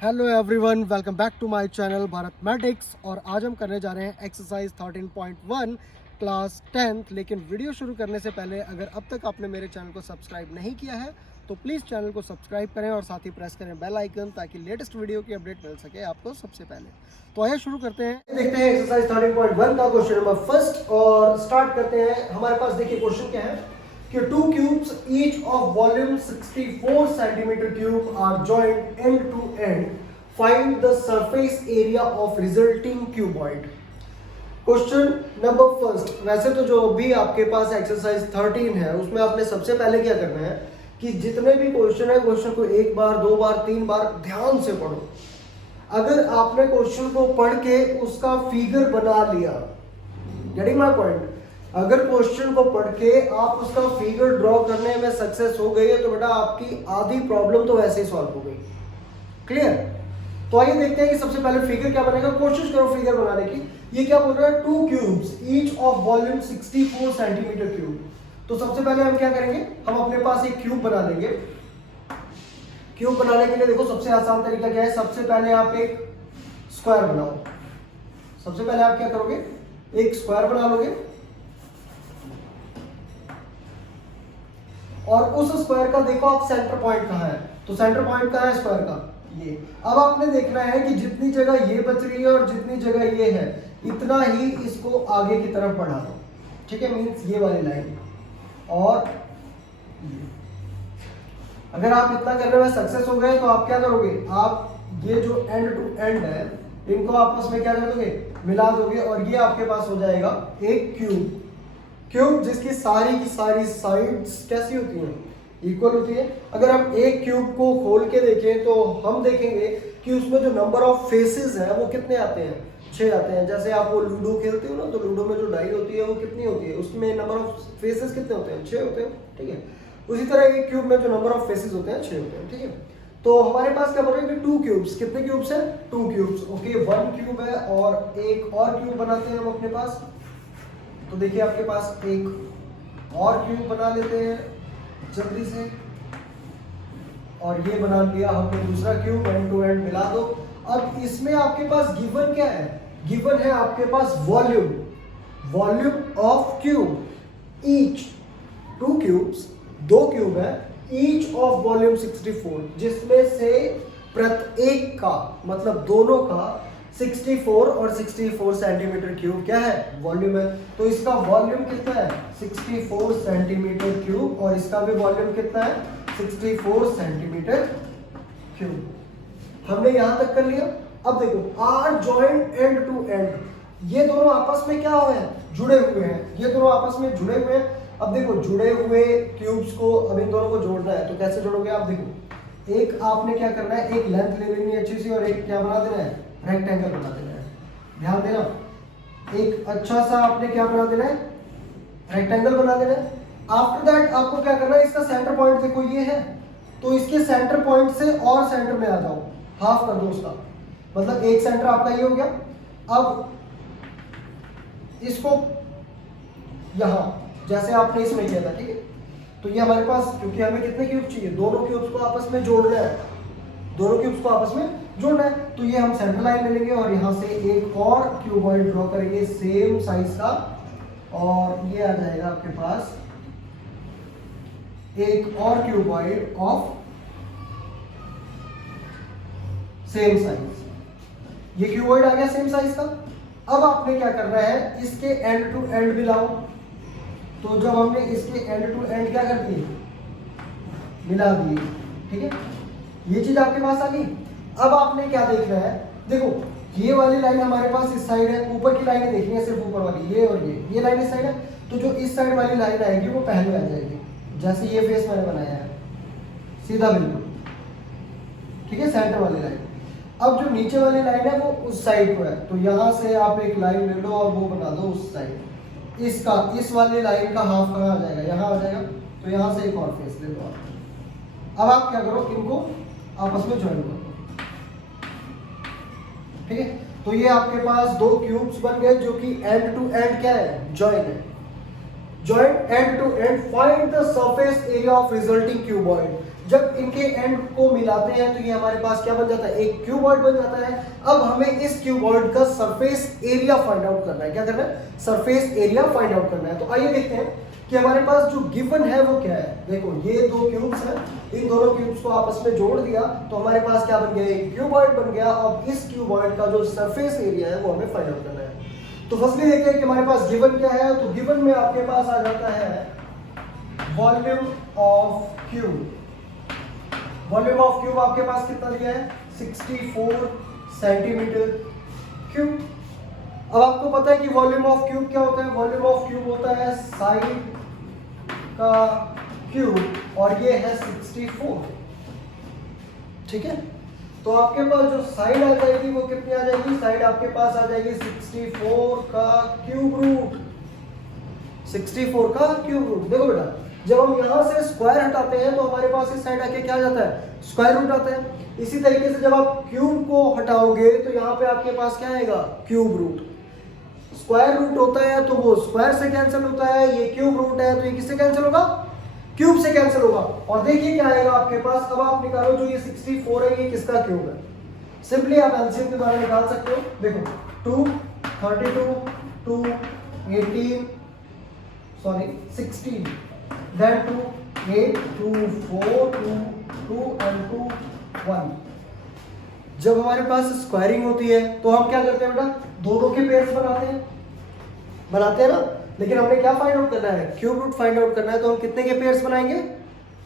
Hello everyone, welcome back to my channel Bharatmatics. और आज हम करने जा रहे हैं एक्सरसाइज 13.1 क्लास 10th। लेकिन वीडियो शुरू करने से पहले अगर अब तक आपने मेरे चैनल को सब्सक्राइब नहीं किया है तो प्लीज़ चैनल को सब्सक्राइब करें और साथ ही प्रेस करें बेल आइकन, ताकि लेटेस्ट वीडियो की अपडेट मिल सके आपको सबसे पहले। तो आइए शुरू करते हैं। देखते हैं एक्सरसाइज 13.1 का क्वेश्चन नंबर फर्स्ट और स्टार्ट करते हैं। हमारे पास देखिए क्वेश्चन क्या है कि two cubes each of volume 64 centimeter cube are joined end to end. Find the surface area of resulting cuboid. Question number first. वैसे तो जो भी आपके पास एक्सरसाइज 13 है उसमें आपने सबसे पहले क्या करना है कि जितने भी क्वेश्चन है क्वेश्चन को एक बार, दो बार, तीन बार ध्यान से पढ़ो। अगर आपने क्वेश्चन को पढ़ के उसका फिगर बना लिया, गेटिंग माय पॉइंट, अगर क्वेश्चन को पढ़ के आप उसका फिगर ड्रॉ करने में सक्सेस हो गई है तो बेटा आपकी आधी प्रॉब्लम तो वैसे ही सॉल्व हो गई। क्लियर? तो आइए देखते हैं कि सबसे पहले फिगर क्या बनेगा। कोशिश करो फिगर बनाने की। ये क्या बोल रहा है, to cubes each of volume 64 centimetre cube. तो सबसे पहले हम क्या करेंगे, हम अपने पास एक क्यूब बना लेंगे। क्यूब बनाने के लिए देखो सबसे आसान तरीका क्या है, सबसे पहले आप एक स्क्वायर बनाओ। सबसे पहले आप क्या करोगे, एक स्क्वायर बना लोगे और उस स्क्वायर का देखो आप सेंटर पॉइंट कहां है। तो सेंटर पॉइंट कहां है स्क्वायर का, ये। अब आपने देखना है कि जितनी जगह ये बच रही है और जितनी जगह ये है इतना ही इसको आगे की तरफ बढ़ा दो। ठीक है, मींस ये वाली लाइन और ये। अगर आप इतना करने में सक्सेस हो गए तो आप क्या करोगे, आप ये जो एंड टू एंड है इनको आपस में क्या कर दोगे, मिला दोगे और ये आपके पास हो जाएगा एक क्यूब। क्यूब जिसकी सारी की सारी साइड्स कैसी होती हैं, इक्वल होती है। अगर हम एक क्यूब को खोल के देखें तो हम देखेंगे कि उसमें जो नंबर ऑफ फेसेस है वो कितने आते हैं, 6 आते हैं। जैसे आप वो लूडो खेलते हो ना, तो लूडो में जो डाई होती है वो कितनी होती है, उसमें नंबर ऑफ फेसेस कितने होते हैं, 6 होते हैं। ठीक है, उसी तरह एक क्यूब में जो नंबर ऑफ फेसेस होते हैं 6 होते हैं। ठीक है, तो हमारे पास क्या बोल रहे हैं कि 2 क्यूब्स, कितने क्यूब्स हैं, 2 क्यूब्स। ओके, 1 क्यूब है और एक और क्यूब बनाते हैं हम अपने पास। तो देखिए आपके पास एक और क्यूब बना लेते हैं जल्दी से, और ये बना लिया हमने दूसरा क्यूब, एंड टू एंड मिला दो। अब इसमें आपके पास गिवन क्या है, गिवन है आपके पास volume, volume of cube. Each 2 cubes, 2 cube है, ईच ऑफ वॉल्यूम 64, जिसमें से प्रत्येक का मतलब दोनों का 64 और 64 सेंटीमीटर क्यूब क्या है, वॉल्यूम है। तो इसका वॉल्यूम कितना है, 64 सेंटीमीटर क्यूब, और इसका भी वॉल्यूम कितना है, 64 सेंटीमीटर क्यूब। हमने यहां तक कर लिया। अब देखो, are joint end to end, ये दोनों आपस में क्या हुए हैं, जुड़े हुए हैं। ये दोनों आपस में जुड़े हुए हैं। अब देखो, जुड़े हुए क्यूब्स को अब इन दोनों को जोड़ना है, तो कैसे जोड़ोगे आप देखो, एक आपने क्या करना है, एक लेंथ ले लेनी है अच्छी सी और एक क्या बना देना है, रेक्टेंगल बना देना है। ध्यान देना, एक अच्छा सा आपने क्या बना देना है, रेक्टेंगल बना देना है। आफ्टर दैट आपको क्या करना है, इसका सेंटर पॉइंट देखो ये है, तो इसके सेंटर पॉइंट से और सेंटर में आ जाओ, हाफ कर दो उसका, मतलब एक सेंटर आपका ये हो गया। अब इसको यहां जैसे आपने इसमें किया था, ठीक है, तो ये हमारे पास, क्योंकि हमें कितने क्यूब चाहिए, दोनों क्यूब्स को आपस में जोड़ना है, दोनों क्यूब्स को आपस में जोड़ना है। तो ये हम सेंटर लाइन ले लेंगे और यहां से एक और क्यूबॉइड ड्रॉ करेंगे सेम साइज का, और ये आ जाएगा आपके पास एक और क्यूबॉइड ऑफ सेम साइज। ये क्यूबॉइड आ गया सेम साइज का। अब आपने क्या करना है, इसके एंड टू एंड भी लाओ। तो जब हमने इसके एंड टू एंड क्या कर दिए, मिला दिए, ठीक है, ये चीज आपके पास आ गई। अब आपने क्या देखना है, देखो ये वाली लाइन हमारे पास इस साइड है, ऊपर की लाइन देखनी है सिर्फ ऊपर वाली, ये और ये लाइन इस साइड है। तो जो इस साइड वाली लाइन आएगी वो पहले आ जाएगी, जैसे ये फेस मैंने बनाया है सीधा बिल्कुल, ठीक है, सेंटर वाली लाइन। अब जो नीचे वाली लाइन है वो उस साइड को है, तो यहां से आप एक लाइन ले लो और वो बना दो उस साइड। इसका इस वाली लाइन का हाफ कहां आ जाएगा, यहां आ जाएगा, तो यहां से एक और फेस ले लो आप। अब आप क्या करो, इनको आपस में ज्वाइन करो, ठीक है। तो ये आपके पास 2 क्यूब्स बन गए जो कि एंड टू एंड क्या है, जॉइन है। Join end to end, find the surface area of resulting cuboid. जब इनके एंड को मिलाते हैं तो ये हमारे पास क्या बन जाता है, एक क्यूबॉइड बन जाता है। अब हमें इस क्यूबॉइड का सरफेस एरिया फाइंड आउट करना है। क्या करना है, सरफेस एरिया फाइंड आउट करना है। तो आइए देखते हैं कि हमारे पास जो गिवन है वो क्या है। देखो ये दो क्यूब्स हैं, इन दोनों क्यूब्स को आपस में जोड़ दिया तो हमारे पास क्या बन गया, एक क्यूबॉइड बन गया। अब इस क्यूबॉइड का जो सरफेस एरिया है वो हमें फाइंड आउट करना है। तो फर्स्टली देखते हैं कि हमारे पास गिवन क्या है। तो गिवन में आपके पास आ जाता है volume of cube. Volume of cube आपके पास कितना दिया है, 64 सेंटीमीटर क्यूब। अब आपको पता है कि वॉल्यूम ऑफ क्यूब क्या होता है, वॉल्यूम ऑफ क्यूब होता है साइड का क्यूब और ये है 64। ठीक है, तो आपके पास जो साइड आ जाएगी वो कितनी आ जाएगी, साइड आपके पास आ जाएगी 64 का क्यूब रूट। 64 का क्यूब रूट। देखो बेटा, जब हम यहां से स्क्वायर हटाते हैं तो हमारे पास इस साइड आके क्या आ जाता है, स्क्वायर रूट आता है। इसी तरीके से जब आप क्यूब को हटाओगे तो यहाँ पे आपके पास क्या आएगा, क्यूब रूट। स्क्वायर रूट होता है तो वो स्क्वायर से कैंसिल होता है, ये क्यूब रूट है तो ये किससे कैंसिल होगा, क्यूब से कैंसिल होगा। और देखिए क्या आएगा आपके पास। अब आप निकालो जो ये 64 है ये किसका क्यूब है। सिंपली आप एलसीएम के बारे में निकाल सकते हो। देखो 2 32 2 18 16 then 2 8 2 4 2 2 and 2 1। जब हमारे पास स्क्वायरिंग होती है तो हम क्या करते हैं बेटा, दोनों के पेयर्स बनाते हैं ना। लेकिन हमने क्या फाइंड आउट करना है, क्यूब रूट फाइंड आउट करना है। तो हम कितने के पेयर्स बनाएंगे,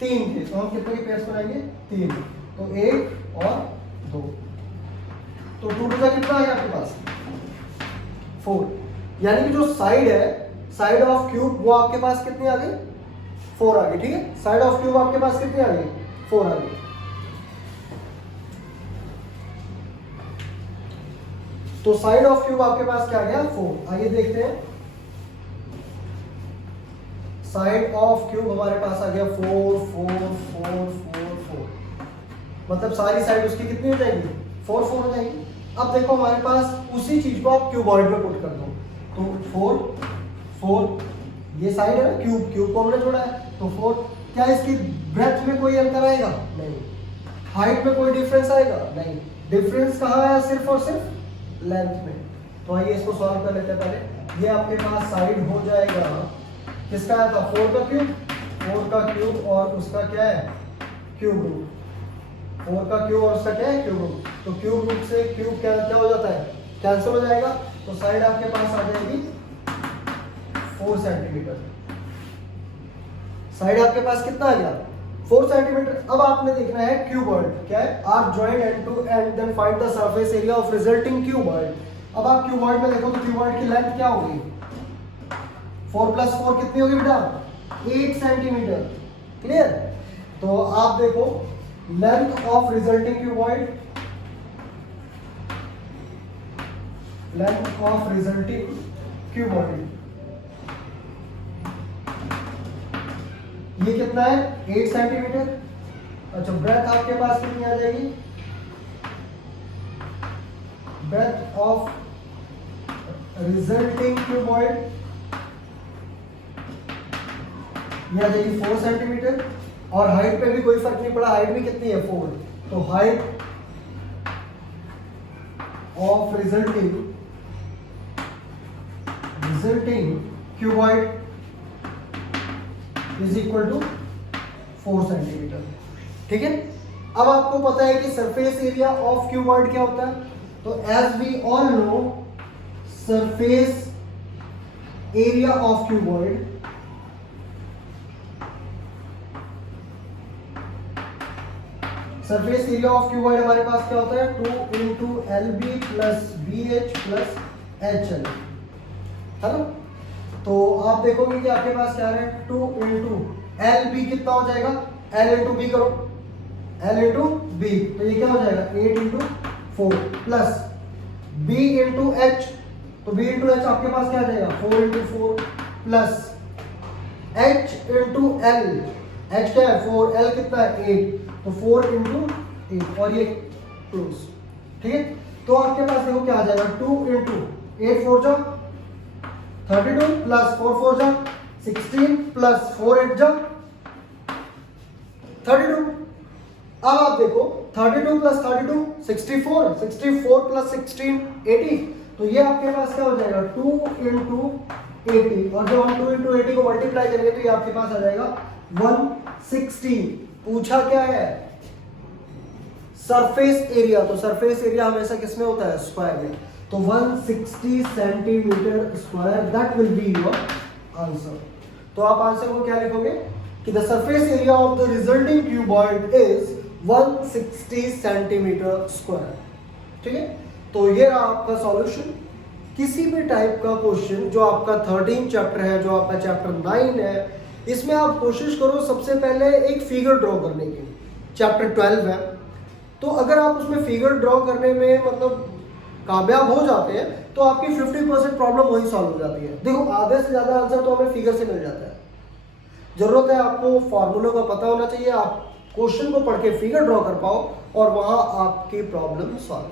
3 के। तो हम कितने के पेयर्स बनाएंगे, 3। तो 1 और 2। तो 2 का कितना है आपके पास, 4। यानी कि जो साइड है, साइड ऑफ क्यूब वो आपके पास कितनी आ गई, 4 आ गई। ठीक है, साइड ऑफ क्यूब आपके पास कितनी आ गई, 4 आ गई। तो साइड ऑफ क्यूब आपके पास क्या आ गया, 4। आइए देखते हैं, साइड ऑफ क्यूब हमारे पास आ गया 4 4 4 4 4। मतलब सारी साइड उसकी कितनी हो जाएगी, 4 4 हो जाएगी। अब देखो हमारे पास उसी चीज को आप क्यूबॉइड में पुट कर दो। तो 4 4, ये साइड है ना, क्यूब को हमने जोड़ा है तो 4। क्या इसकी ब्रेथ में कोई अंतर आएगा, नहीं। हाइट में कोई डिफरेंस आएगा, नहीं। डिफरेंस कहाँ है, सिर्फ और सिर्फ लेंथ में। तो आइए इसको सॉल्व कर लेते हैं। पहले ये आपके पास साइड हो जाएगा, किसका आया था, 4 का क्यूब और उसका क्या है, क्यूब रूट। 4 का क्यूब और उसका क्या है, क्यूब रूट। तो क्यूब रूट से क्यूब क्या हो जाता है, कैंसिल हो जाएगा। तो साइड आपके पास आ जाएगी 4 सेंटीमीटर। साइड आपके पास कितना आ गया, 4 सेंटीमीटर। अब आपने देखना है क्यूबॉइड क्या है, are joined end to end, then find the surface area of resulting cuboid. अब आप क्यूबॉइड में देखो तो क्यूबॉइड की लेंथ क्या होगी, 4 + 4 कितनी होगी बेटा, 8 सेंटीमीटर। क्लियर। तो आप देखो length of resulting cuboid, length of resulting cuboid ये कितना है, 8 सेंटीमीटर। अच्छा, ब्रेथ आपके पास कितनी आ जाएगी, ब्रेथ ऑफ रिजल्टिंग क्यूबॉइड ये आ जाएगी 4 सेंटीमीटर। और हाइट पे भी कोई फर्क नहीं पड़ा, हाइट भी कितनी है, 4। तो height of resulting cuboid is equal to 4 centimetre. ठीक है। अब आपको पता है कि सरफेस एरिया ऑफ क्यूबॉइड क्या होता है। तो as we all know, surface area of cuboid surface area of cuboid हमारे पास क्या होता है, 2 into LB plus BH plus HL है ना। तो आप देखोगे कि आपके पास क्या है, 2 इंटू LB कितना हो जाएगा, L इंटू B करो, L इंटू B। तो ये क्या हो जाएगा, 8 into 4 plus B into H। तो B इंटू H आपके पास क्या आ जाएगा, 4 into 4 plus H into L। H क्या है, 4, L कितना है, 8। तो 4 इंटू 8 और ये क्लोज। ठीक है। तो आपके पास देखो क्या आ जाएगा, 2 इंटू 8 4 जा 32 प्लस 4 4 जा 16 प्लस 4 8 जा 32। अब आप देखो 32 प्लस 32 64, 64 प्लस 16 80, तो ये आपके पास क्या हो जाएगा 2 इंटू 80, और जब हम 2 इंटू 80 को मल्टीप्लाई करेंगे तो ये आपके पास आ जाएगा 160। पूछा क्या है सरफेस एरिया, तो सरफेस एरिया हमेशा किसमें होता है स्क्वायर में, तो 160 centimetre square, that will be your answer. तो आप आंसर को क्या लिखोगे कि the surface area of the resulting cuboid is 160 centimetre square. ठीक है, तो ये रहा आपका सॉल्यूशन। किसी भी टाइप का क्वेश्चन जो आपका 13 चैप्टर है, जो आपका चैप्टर 9 है, इसमें आप कोशिश करो सबसे पहले एक फिगर ड्रॉ करने की। चैप्टर 12 है, तो अगर आप उसमें फिगर ड्रॉ करने में मतलब कामयाब हो जाते हैं तो आपकी 50% प्रॉब्लम वही सॉल्व हो जाती है। देखो आधे से ज्यादा आंसर तो हमें फिगर से मिल जाता है। जरूरत है आपको फॉर्मूलों का पता होना चाहिए, आप क्वेश्चन को पढ़ के फिगर ड्रॉ कर पाओ और वहां आपकी प्रॉब्लम सॉल्व।